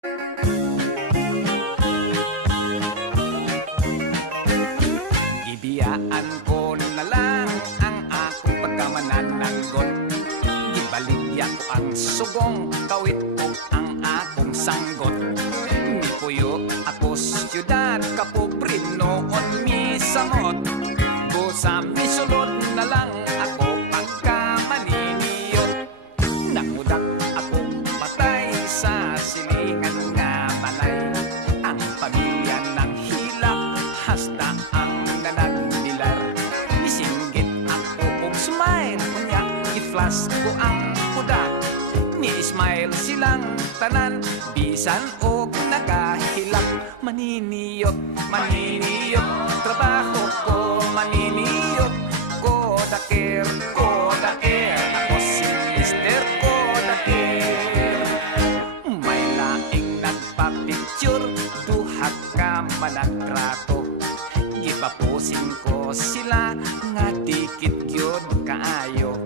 Ibiyaan ko na lang ang akong pagkamanananggot. Gibaligya ko ang sugong, kawit ko ang akong sanggot. Nipuyo ako siyudad, kapobre noon misamot. Busa misulod na lang ako pagkamaniniyot. Nangudak akong patay sa silingan nga balay. Ang pamilya ng hilak, hasta ang nanagdilar. Isinggit ako kong smile, kunya i-flash ko ang kudak. Ni-smile silang tanan, bisan o nakahilak. Maniniyot, maniniyot, trabaho ko maniniyot. Kodaker, kodaker, ako si Mr. Kodaker. May laing nagpa-picture, duhat ka managrato. Gipapusin ko sila, nga dikit yun kaayo.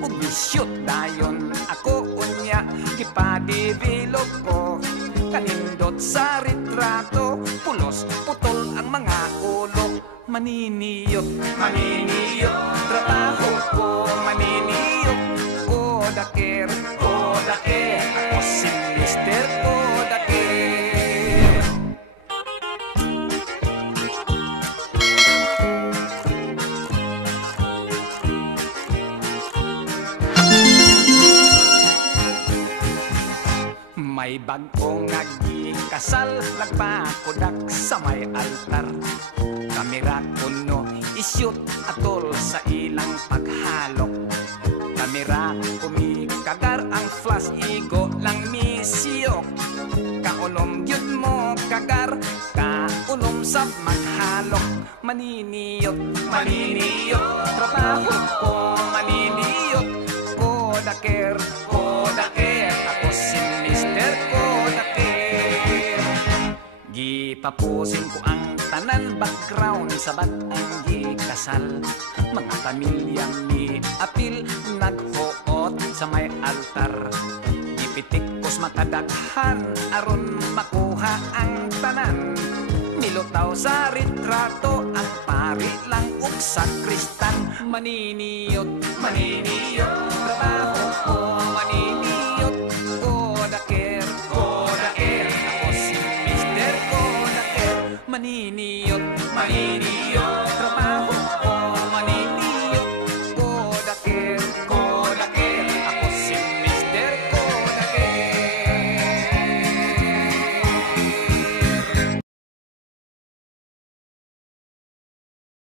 Ug ni-shoot dayon ako unya, gipa-develop ko. Kanindot sa retrato, pulos, putol ang mga ulo. Maniniyot, maniniyot, trabaho ko maniniyot. Kodaker, kodaker, ako si Mr. Kodaker. May bagong kasal, nagpakudak sa may altar. Kamera kuno isyut atol sa ilang paghalok. Kamera kumikagar ang flash, igo lang misiyok. Kaunom yun mo kagar, kaunom sa maghalok. Maniniyot, maniniyot, trabaho ko maniniyot. Kodaker, kodaker, ako si Mr. Kodaker. Gipapusin ko ang tanan background sa batang gikasal. Mga pamilyang ni apil naghuot sa may altar. Gipitik kos makadaghan aron makuha ang tanan. Nilutaw sa retrato ang pari lang ug sakristan. Maniniyot, maniniyot,